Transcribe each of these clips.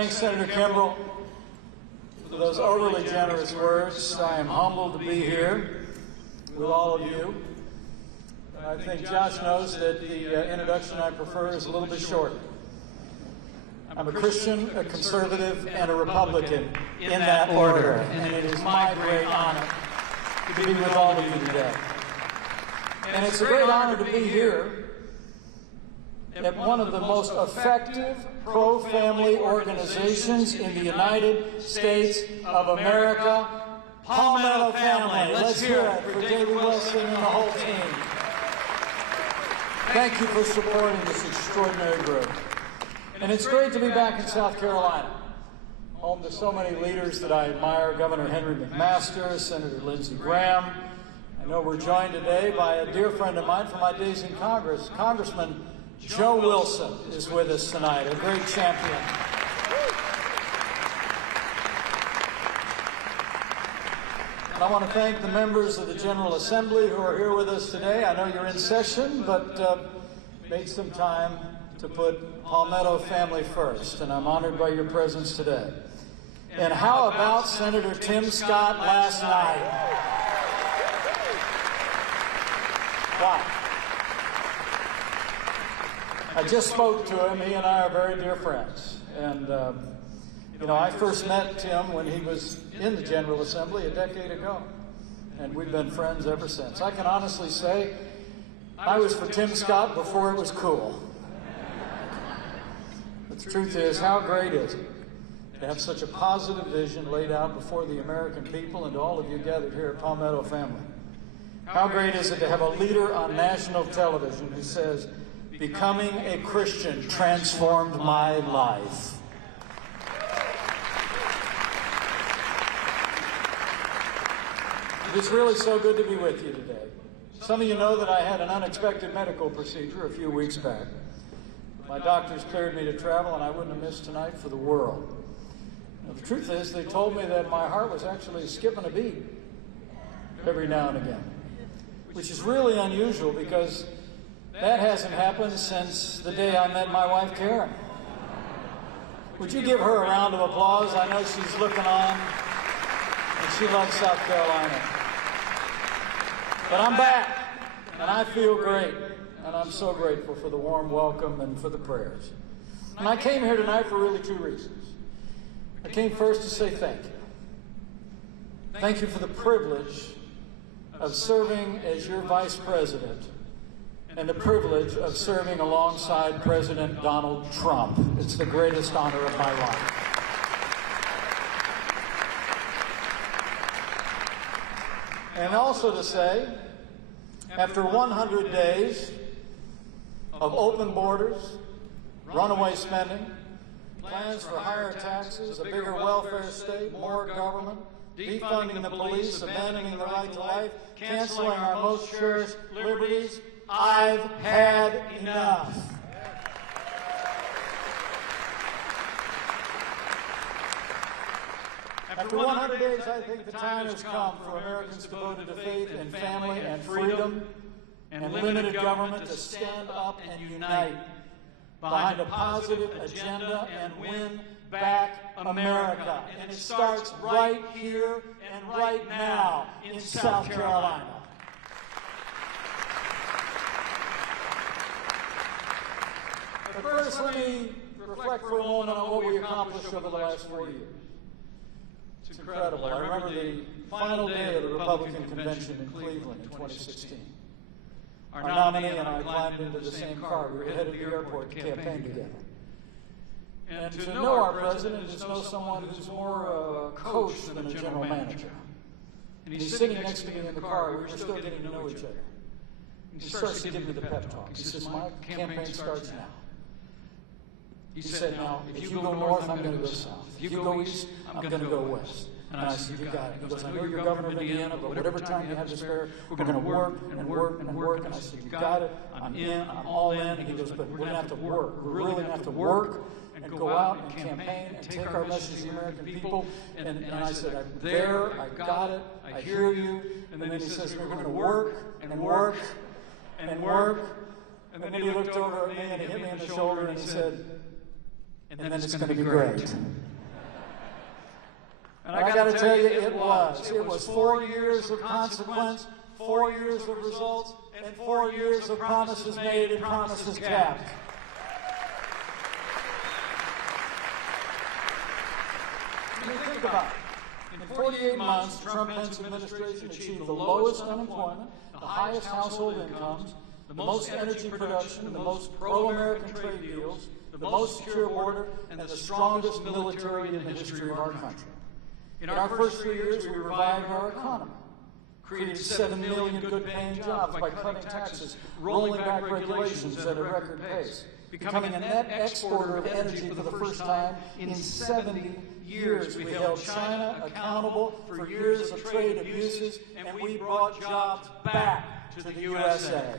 thank Senator Kimbrell for those overly generous words. I am humbled to be here with all of you. I think Josh knows that the introduction I prefer is a little bit short. I'm a Christian, a conservative, and a Republican in that order, and it is my great honor to be with all of you today. And it's a great honor to be here at one of the most effective pro-family organizations in the United States of America, Palmetto Family. Let's hear it for David Wilson and the whole team. Thank you for supporting this extraordinary group. And it's great to be back in South Carolina, home to so many leaders that I admire: Governor Henry McMaster, Senator Lindsey Graham. I know we're joined today by a dear friend of mine from my days in Congress. Congressman Joe Wilson is with us tonight, a great champion. And I want to thank the members of the General Assembly who are here with us today. I know you're in session, but made some time to put Palmetto family first, and I'm honored by your presence today. And how about Senator Tim Scott last night? Wow. I just spoke to him. He and I are very dear friends. And, you know, I first met Tim when he was in the General Assembly a decade ago. And we've been friends ever since. I can honestly say I was for Tim Scott before it was cool. The truth is, how great is it to have such a positive vision laid out before the American people and to all of you gathered here at Palmetto Family? How great is it to have a leader on national television who says, "Becoming a Christian transformed my life." It is really so good to be with you today. Some of you know that I had an unexpected medical procedure a few weeks back. My doctors cleared me to travel, and I wouldn't have missed tonight for the world. Now, the truth is, they told me that my heart was actually skipping a beat every now and again, which is really unusual because that hasn't happened since the day I met my wife, Karen. Would you give her a round of applause? I know she's looking on, and she loves South Carolina. But I'm back, and I feel great, and I'm so grateful for the warm welcome and for the prayers. And I came here tonight for really two reasons. I came first to say thank you. Thank you for the privilege of serving as your vice president and the privilege of serving alongside President Donald Trump. It's the greatest honor of my life. And also to say, after 100 days of open borders, runaway spending, plans for higher taxes, a bigger welfare state, more government, defunding the police, abandoning the right to life, canceling our most cherished liberties, I've had enough. After 100 days, I think the time has come for Americans devoted to faith and family and freedom and limited government to stand up and unite behind a positive agenda and win back America. And it starts right here and right now in South Carolina. But first, let me reflect for a moment on what we accomplished over the last 4 years. It's incredible. I remember the final day of the Republican convention in Cleveland in 2016. Our nominee and I climbed into the same car. We were headed to the airport to campaign together. And to know our president is to know someone who's more a coach than a general manager. And he's sitting next to me in the car. We were still getting to know each other. And he starts to give me the pep talk. He says, "Mike, campaign starts now." He said, "Now, if you go north, I'm going to go south. If you go east, I'm going to go west." And I said, "You got it." He goes, "I know you're governor of Indiana, but whatever time you have to spare, we're going to work and work and work." And I said, "You got it. I'm in. I'm all in." And he goes, "But we're going to have to work. We're really going to have to work and go out and campaign and take our message to the American people." And I said, "I'm there. I got it. I hear you." And then he says, "We're going to work and work and work." And then he looked over at me and he hit me on the shoulder and he said, and then it's going to be great. And I got to tell you, it was. It was 4 years of consequence, 4 years of results, and 4 years of promises made and promises kept. I mean, think about it. In 48 months, the Trump-Pence administration achieved the lowest unemployment, the highest household incomes, the most energy production, the most pro-American trade deals, the most secure border, and the strongest military in the history of our country. In our first 3 years, we revived our economy, created 7 million good-paying jobs by cutting taxes, rolling back regulations at a record pace, becoming a net exporter of energy for the first time in 70 years. We held China accountable for years of trade abuses, and we brought jobs back to the USA.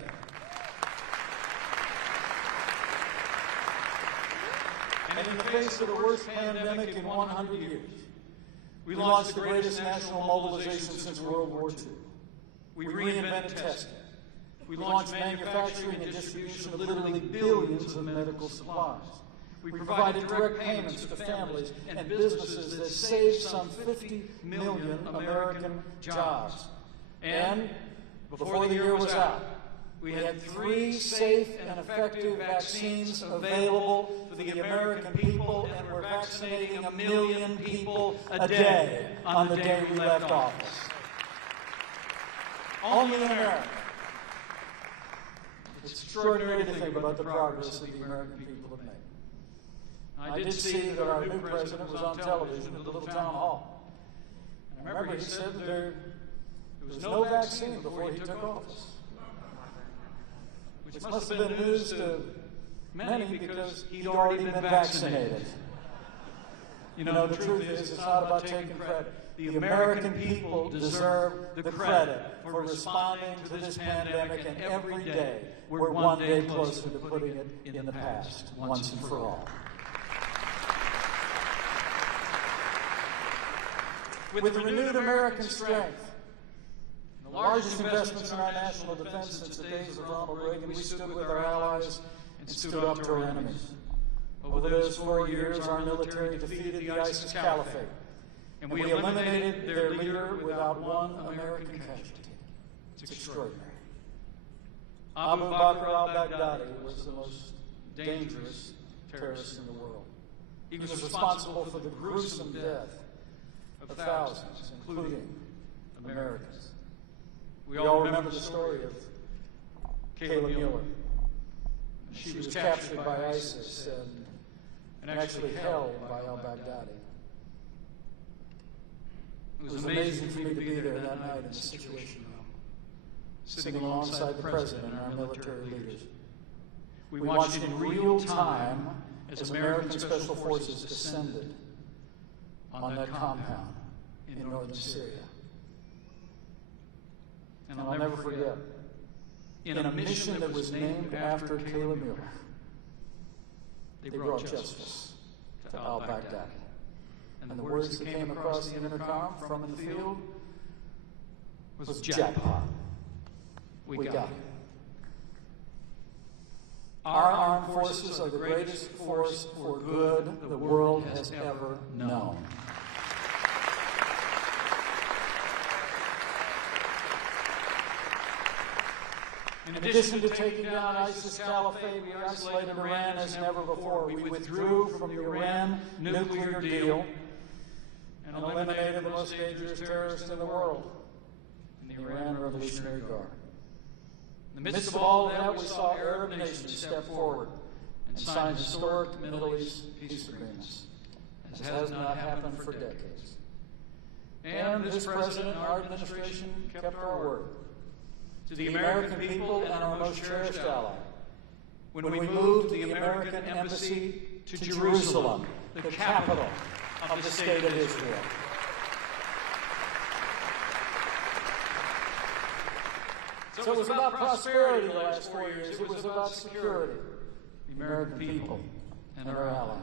And in the face of the worst pandemic in 100 years, we launched the greatest national mobilization since World War II. We reinvented testing. We launched manufacturing and distribution of literally billions of medical supplies. We provided direct payments to families and businesses that saved some 50 million American jobs. And before the year was out, we had 3 safe and effective vaccines available for the American people, and we're vaccinating 1 million people a day on the day we left office. Only in America. It's extraordinary to think about the progress that the American people have made. I did see that our new president was on television at the little town hall. And I remember he said that there was no vaccine before he took office. Which must have been news to many because he'd already been vaccinated. You know, the truth is, it's not about taking credit. The American people deserve the credit for responding to this pandemic, and every day we're one day closer to putting it in the past, once and for all. With the renewed American strength, the largest investments in our national defense since the days of Ronald Reagan, we stood with our allies and stood up to our enemies. Over those 4 years, our military defeated the ISIS caliphate, and we eliminated their leader without one American casualty. It's extraordinary. Abu Bakr al-Baghdadi was the most dangerous terrorist in the world. He was responsible for the gruesome death of thousands, including Americans. We all remember the story of Kayla Mueller. She was captured by ISIS and actually held by al-Baghdadi. It was amazing for me to be there that night in the Situation Room, sitting alongside the President and our military leaders. We watched in real time as American Special Forces descended on that compound in northern Syria. And I'll never forget, in a mission that was named after Kayla Mueller, they brought justice to al-Baghdadi. And the words that came across the intercom from the field was jackpot. We got it. Our armed forces are the greatest force for good the world has ever known. In addition to taking down ISIS caliphate, we isolated Iran as never before. We withdrew from the Iran nuclear deal and eliminated the most dangerous terrorist in the world, in the Iran Revolutionary Guard. In the midst of all of that, we saw Arab nations step forward and sign historic Middle East peace agreements, as has not happened for decades. And this president and our administration kept our word to the American people and our most cherished ally when we moved the American embassy to Jerusalem, the capital of the state of Israel. So it was about prosperity the last 4 years. It was about security, the American people and our allies.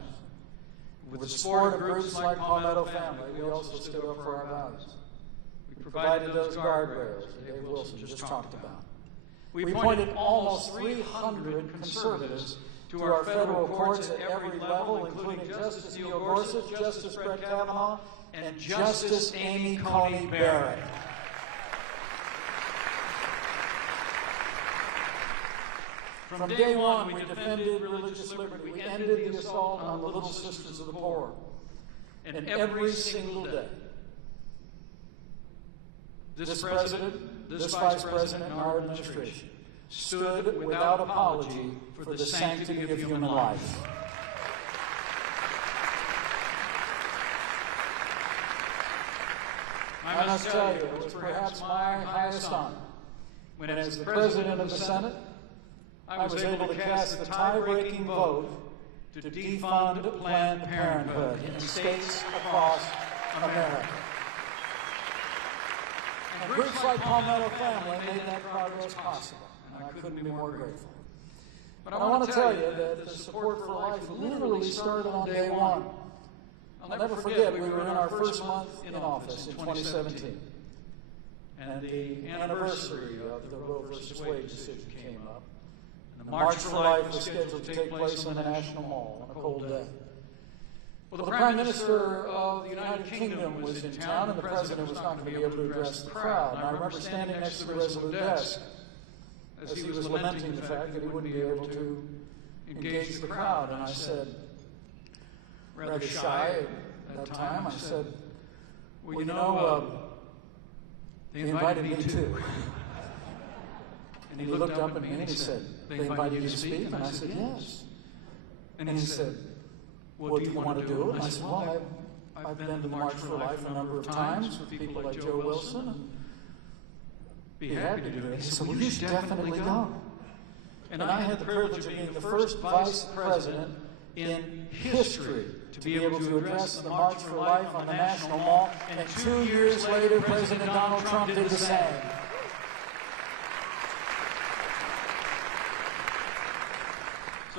With the support of groups like Palmetto Family, we also stood up for our values. We provided those guardrails that Dave Wilson just talked about. We appointed almost 300 conservatives to our federal courts at every level, including Justice Neil Gorsuch, Justice Brett Kavanaugh, and Justice Amy Coney Barrett. From day one, we defended religious liberty. We ended the assault on the Little Sisters of the Poor. And every single day, this President, this Vice President, and our administration stood without apology for the sanctity of human life. I must tell you, it was perhaps my highest honor when, as the President of the Senate, I was able to cast the tie-breaking vote to defund Planned Parenthood in states across America. And groups like Palmetto Family made that progress possible, and I couldn't be more grateful. But I want to tell you that the support for life literally started on day one. I'll never forget, we were in our first month in office in 2017, and the anniversary of the Roe v. Wade decision came up. The March for Life was scheduled to take place in the National Mall on a cold day. Well, the Prime Minister of the United Kingdom was in town, and the President was not going to be able to address the crowd. And I remember standing next to the Resolute desk as he was lamenting the fact that he wouldn't be able to engage the crowd. And I said, rather shy at that time, I said, well, you know, they invited me too. And he looked up at me and he said, they invited you to speak? And I said, yes. And he said, well, do you want to do it? And I said, well, I've been to March for Life a number of times with people like Joe Wilson, and be happy to do it. He said, well, you should definitely go. And I had the privilege of being the first Vice President in history to be able to address the March for Life on the National Mall, and 2 years later, President Donald Trump did the same.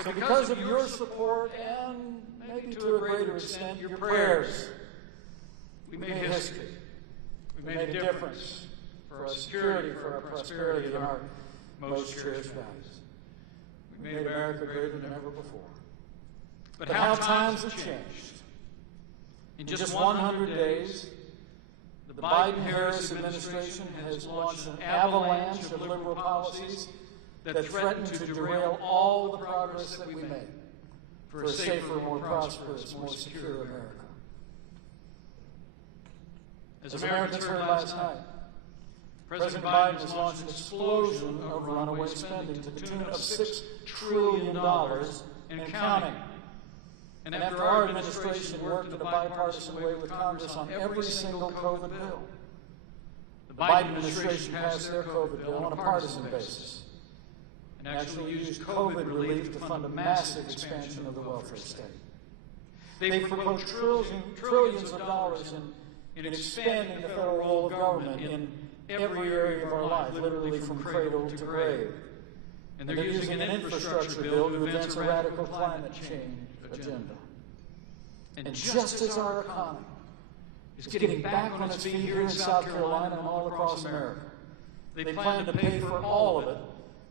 So because of your support and maybe to a greater extent your prayers, we made history. We made a difference for our security, for our prosperity, and our most cherished values. We made America greater than ever before. But how times have changed. In just 100 days, the Biden-Harris administration has launched an avalanche of liberal policies that threaten to derail all of the progress that we made for a safer, more prosperous, more secure America. As Americans heard last night, President Biden has launched an explosion of runaway spending to the tune of $6 trillion and counting. And after our administration worked in a bipartisan way with Congress on every single COVID bill, the Biden administration passed their COVID bill on a partisan basis and actually used COVID relief to fund a massive expansion of the welfare state. They proposed trillions of dollars in expanding the federal role of government in every area of our life, literally from cradle to grave. And they're using an infrastructure bill to advance a radical climate change agenda. And just as our economy is getting back on its feet here in South Carolina and all across America, they plan to pay for all of it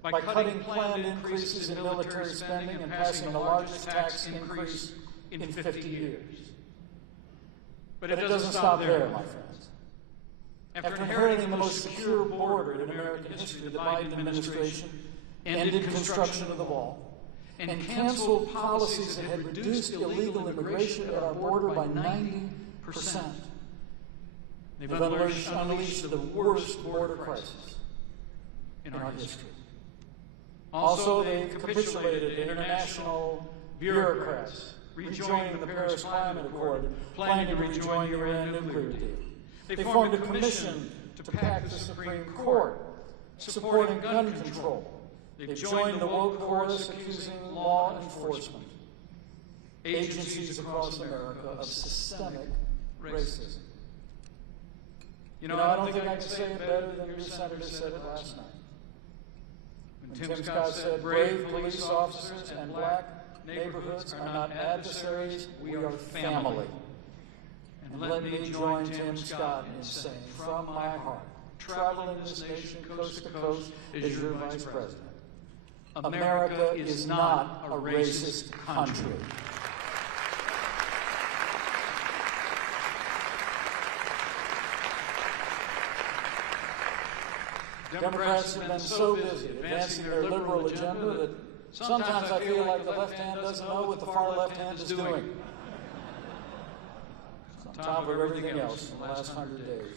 by cutting planned increases in military spending and passing the largest tax increase in 50 years. But it doesn't stop there, my friends. After inheriting the most secure border in American history, the Biden administration ended construction of the wall and canceled policies that had reduced illegal immigration at our border by 90%. They've unleashed the worst border crisis in our history. Also, they've capitulated to international bureaucrats, rejoining the Paris Climate Accord, planning to rejoin the Iran nuclear deal. They formed a commission to pack the Supreme Court, supporting gun control. They've joined the woke chorus accusing law enforcement agencies across America of systemic racism. You know, I don't think I can say it better than your senator said it last night. When Tim Scott said, brave police officers and black neighborhoods are not adversaries, we are family. And let me join Tim Scott in saying, from my heart, traveling this nation coast to coast as your Vice President, America is not a racist country. Democrats have been so busy advancing their liberal agenda that sometimes I feel like the left hand doesn't know what the far left hand is doing. On top of everything else in the last 100 days,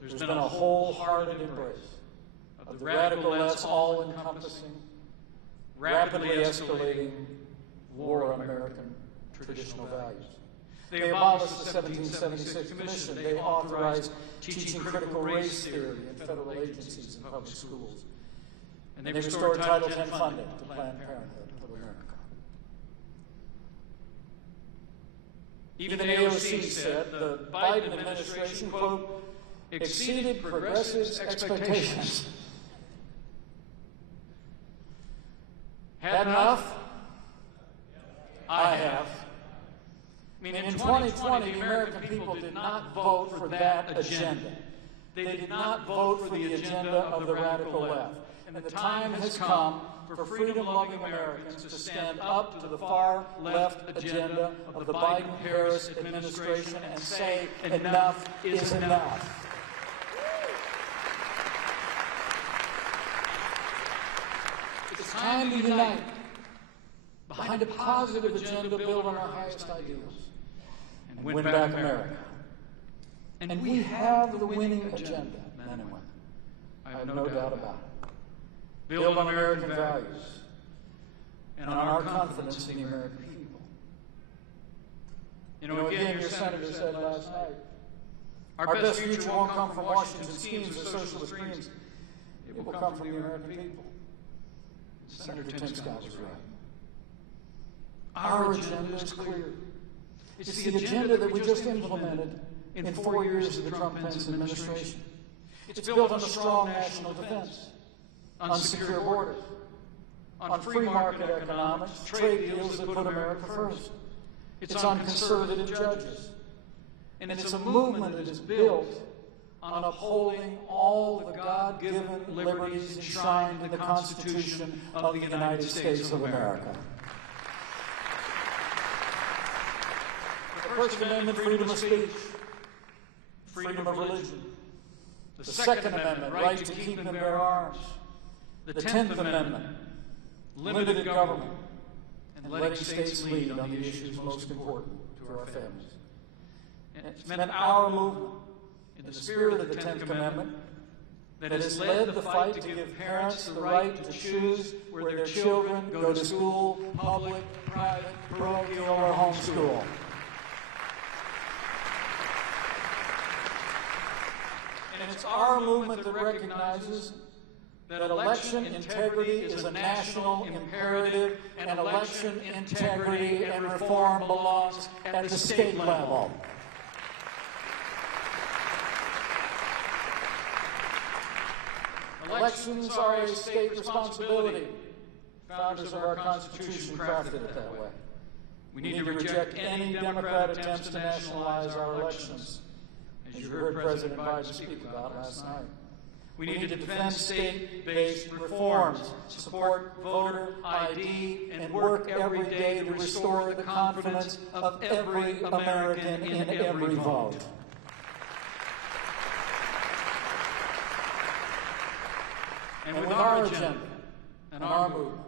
there's been a wholehearted embrace of the radical left's all-encompassing, rapidly escalating war on American traditional values. They abolished the 1776 Commission. They authorized teaching critical race theory in federal agencies and public schools. And they restored Title X funding to Planned Parenthood of America. Even the AOC said the Biden administration, quote, exceeded progressives' expectations. Had enough? I have. I mean, in 2020, the American people did not vote for that agenda. They did not vote for the agenda of the radical left. And the time has come for freedom-loving Americans to stand up to the far-left agenda of the Biden-Harris administration and say, enough is enough. It's time to unite behind a positive agenda built on our highest ideals and win back America. And we have the winning agenda, men and women. I have no doubt about it. Build on American values and on our confidence in the American people. You know, again, your senator said last night, our best future won't come from Washington schemes or socialist dreams. It will come from the American people. Senator Tim Scott was right. Our agenda is clear. It's the agenda that we just implemented in 4 years of the Trump-Pence administration. It's built on a strong national defense, on secure borders, on free market economics, trade deals that put America first. It's on conservative judges. And it's a movement that is built on upholding all the God-given liberties enshrined in the Constitution of the United States of America. The First Amendment, freedom of speech, freedom of religion. The Second Amendment, right to keep and bear arms. The 10th Amendment, limited government, and letting states lead on the issues most important to our families. And it's been our movement, in the spirit of the 10th Amendment, that has led the fight to give parents the right to choose where their children go to school, public, private, parochial, or homeschool. And it's our movement that recognizes that election integrity is a national imperative, and election integrity and reform belongs at the state level. Elections are a state responsibility. Founders of our Constitution crafted it that way. We need to reject any Democrat attempts to nationalize our elections, as you heard President Biden speak about last night. We need to defend state-based reforms, support voter ID, and work every day to restore the confidence of every American in every vote. And with our agenda and our movement,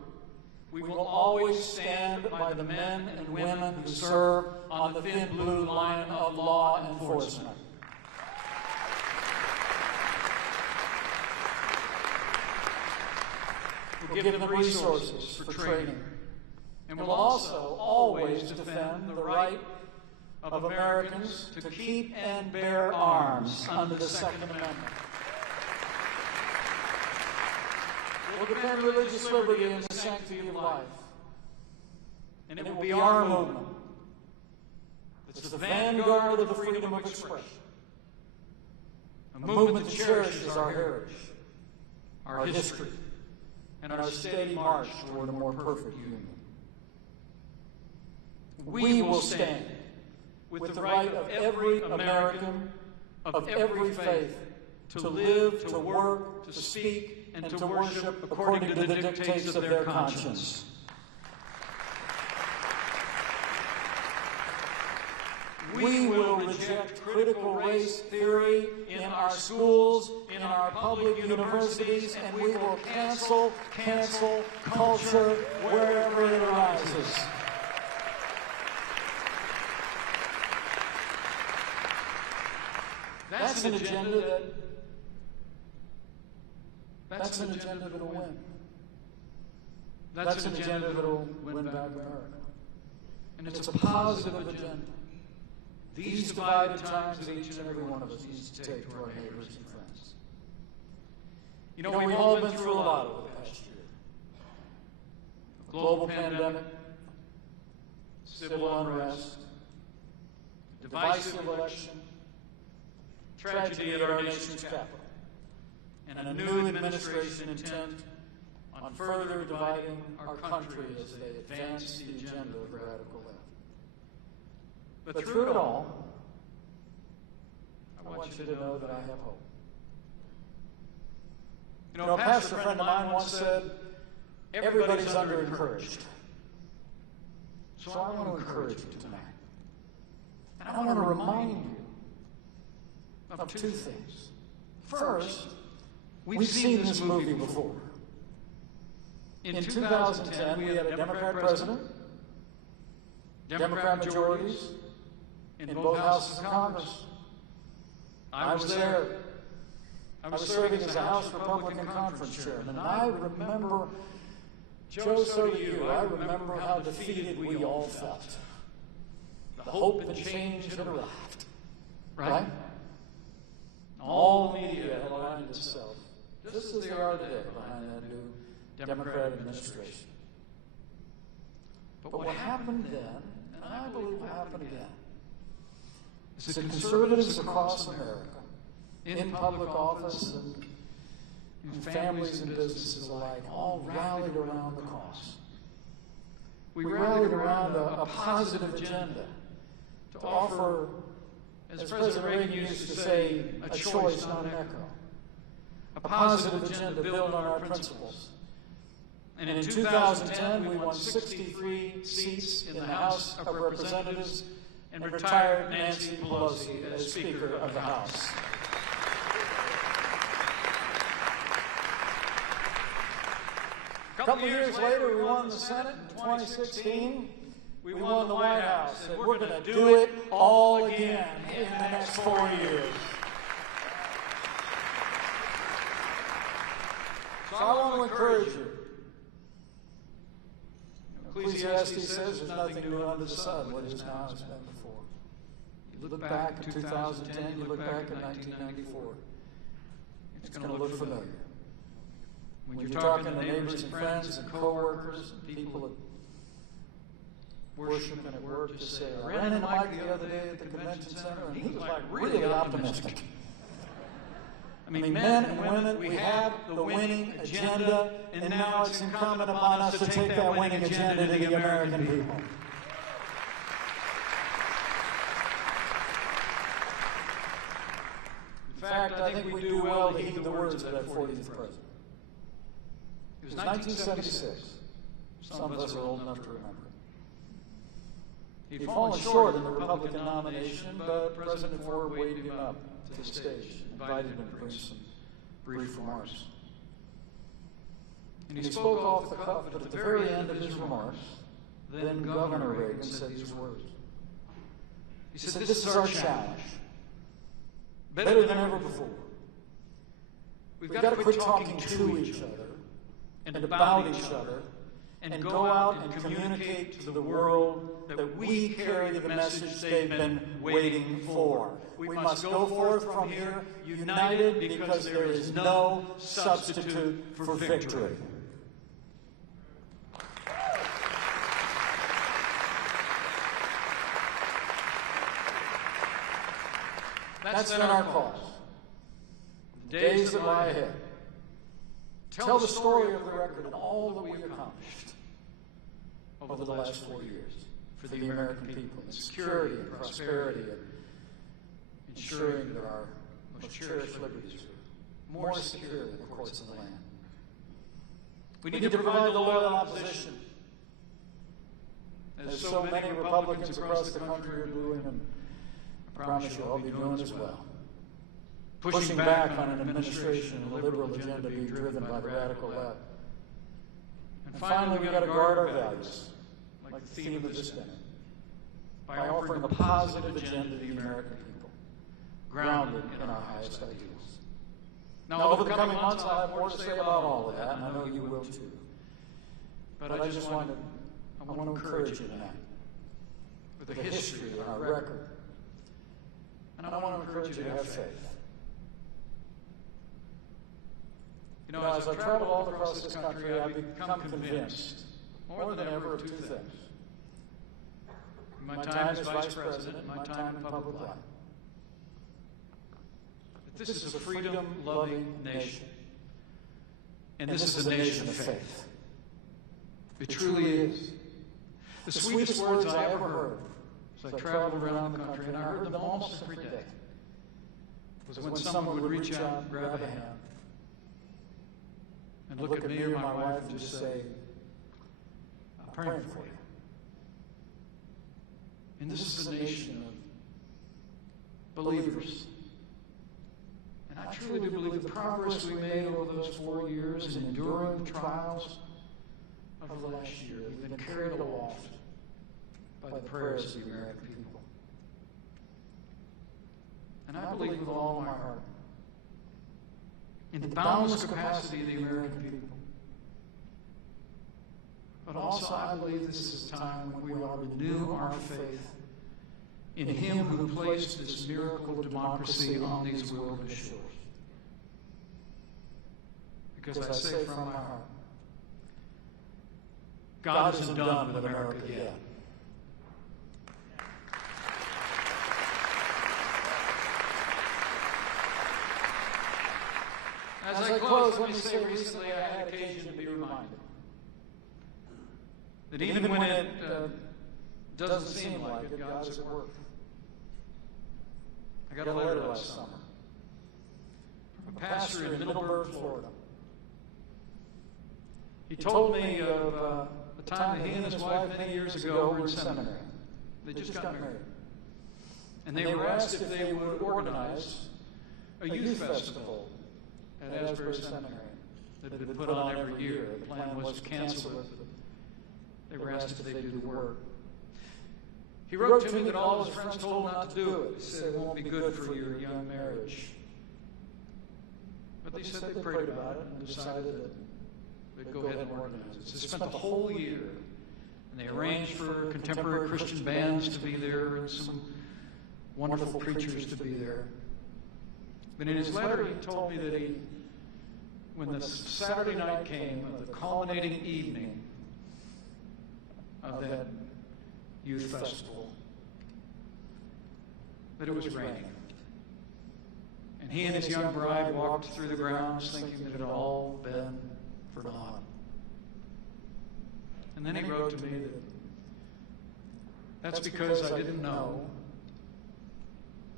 we will always stand by the men and women who serve on the thin blue line of law enforcement. We'll give them resources for training, and we'll also always defend the right of Americans to keep and bear arms under the Second Amendment. We'll defend religious liberty and the sanctity of life. And it will be our movement that's the vanguard of the freedom of expression. A movement that cherishes our heritage, our history, and our steady march toward a more perfect union. We will stand with the right of every American, of every faith, to live, to work, to speak, and to worship according to the dictates of their conscience. We will reject critical race theory in our schools, in our public universities, and we will cancel culture wherever it arises. That's an agenda that'll win. That's an agenda that'll win back America. And it's a positive agenda. These divided times that each and every one of us needs to take to our neighbors and friends. You know, we've all been through a lot over the past year. A global pandemic, civil unrest, divisive election, tragedy at our nation's capital, and a new administration intent on further dividing our country as they advance the agenda of the radical left. But through it all, I want you to know that I have hope. You know, a pastor friend of mine once said, everybody's under-encouraged. So I want to encourage you tonight. And I want to remind you of two things. First, we've seen this movie before. In 2010, we had a Democrat president, Democrat majorities in both houses of Congress. I was there. I was serving as a House Republican Conference chairman, and I remember, Joe, so do you, I remember how defeated we all felt. The hope and change had arrived, right? All the media had aligned itself, just as they are today, behind that new Democrat administration. But what happened then, and I believe will happen again, is that conservatives across America, in public office and families and businesses alike, all rallied around the cause. We rallied around a positive agenda to offer, as President Reagan used to say, a choice, not an echo. A positive agenda built on our principles. And in 2010, we won 63 seats in the House of Representatives and retired Nancy Pelosi as Speaker of the House. A couple of years later, we won the Senate in 2016. We won the White House, and we're going to do it all again in the next 4 years. So I want to encourage you. Ecclesiastes says there's nothing new under the sun, what is now has been before. You look back at 2010, you look back at 1994. It's going to look familiar. When you're talking to neighbors and friends and co-workers and people at worship and at work, just say, I ran into Mike the other day at the convention center, and he was like really optimistic. I mean, men and women, we have the winning agenda, and now it's incumbent upon us to take that winning agenda to the American people. In fact, I think we do well to heed the words of that 40th president. It was 1976. Some of us are old enough to remember. He'd fallen short in the Republican nomination, but President Ford waved him up to the stage, invited him to bring some brief remarks. And he spoke off the cuff, but at the very end of his remarks, then Governor Reagan said these words. He said, this is our challenge, better than ever before. We've got to quit talking to each other and about each other, and go out and communicate to the world that we carry the message they've been waiting for. We must go forth from here united because there is no substitute for victory. That's then our cause. The days that lie ahead. Tell the story of the record and all that we accomplished over the last 4 years for the American people, in security and prosperity, and ensuring that our most cherished liberties are more secure than the courts of the land. We need to provide the loyal opposition, as so many Republicans across the country are doing, and I promise you I'll be doing as well. Pushing back on an administration and a liberal agenda being driven by the radical left. And finally, we've got to guard our values, like the theme of this dinner, by offering a positive agenda to the American people, grounded in our highest ideals. Now, over the coming months, I'll have more to say about all of that, and I know you will too. But I just want to encourage you tonight with the history and our record. And I want to encourage you to have faith. You know, as I travel all across this country, I've become convinced, more than ever, of two things. In my time as Vice President and my time in public life, that this is a freedom-loving nation. And this is a nation of faith. It truly is. The sweetest words I ever heard as I traveled around the country, and I heard them almost every day, was when someone would reach out and grab a hand and look at me or my wife and just say, "I'm praying for you." And this is a nation of believers. And I truly do believe the progress we made over those 4 years in enduring the trials of the last year, we've been carried aloft by the prayers of the American people. And I believe with all my heart in the boundless capacity of the American people. But also I believe this is a time when we ought to renew our faith in Him who placed this miracle of democracy on these wilderness shores. Because I say from my heart, God isn't done with America yet. As I close, let me say recently I had occasion to be reminded that even when it doesn't seem like it, God's at work. I got a letter last summer from a pastor in Middleburg, Florida. He told me of the time that he and his wife many years ago were in seminary. They just got married. And they were asked if they would organize a youth festival at Asbury Seminary that had been put on every year. The plan was to cancel it, but they were asked if they'd do the work. He wrote to me that all his friends told him not to do it. He said it won't be good for your young marriage. But they said they prayed about it and decided that they'd go ahead and organize it. So they spent the whole year, and they arranged for contemporary Christian bands to be there and some wonderful preachers to be there. But in his letter, he told me that when the Saturday night came, the culminating evening of that youth festival, that it was raining. And he and his young bride walked through the grounds thinking that it had all been for naught. And then he wrote to me that that's because I didn't know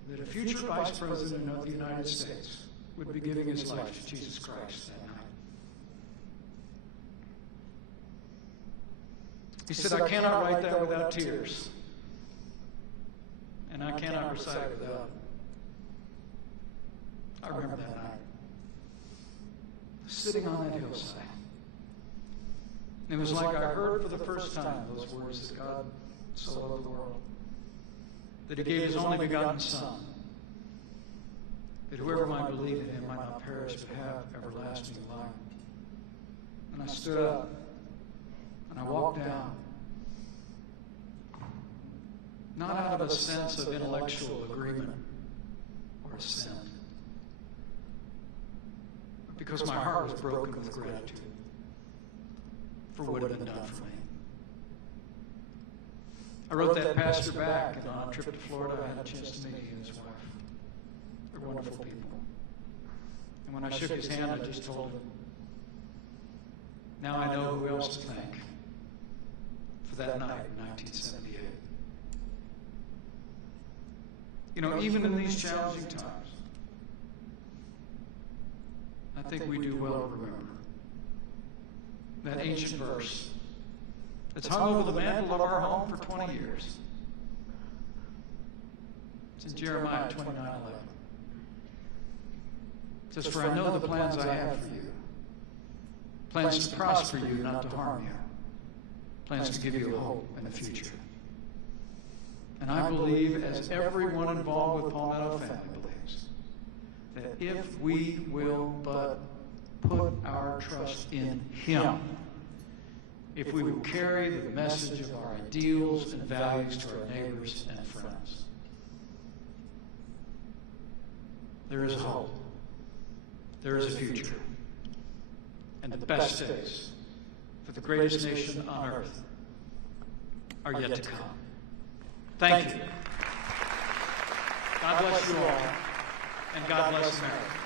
that a future Vice President of the United States would be giving his life to Jesus Christ that night. He said, I cannot write that without tears. And I cannot recite it without. I remember that night. Sitting on that hillside. It was like I heard for the first time those words that God so loved the world, that He gave His only begotten Son, that whoever might believe in Him might not perish but have everlasting life. And I stood up, and I walked down, not out of a sense of intellectual agreement or assent, but because my heart was broken with gratitude for what had been done for me. I wrote that pastor back, and on a trip to Florida, I had a chance to meet he and his wife. They're wonderful people. And when I shook his hand, I just told him, now I know who else to thank for that night in 1978. You know, even in these challenging times, think we do well to remember that ancient verse that's hung over the mantle of our home for 20 years. It's in Jeremiah 29:11. It says, "For I know the plans I have for you, plans to prosper you, not to harm you, plans to give you a hope and a future." And I believe, as everyone involved with Palmetto Family believes, that if we will but put our trust in Him, if we will carry the message of our ideals and values to our neighbors and friends, there is hope. There is a future. And the best days for the greatest nation on earth are yet to come. Thank you. God bless you all, and God bless America.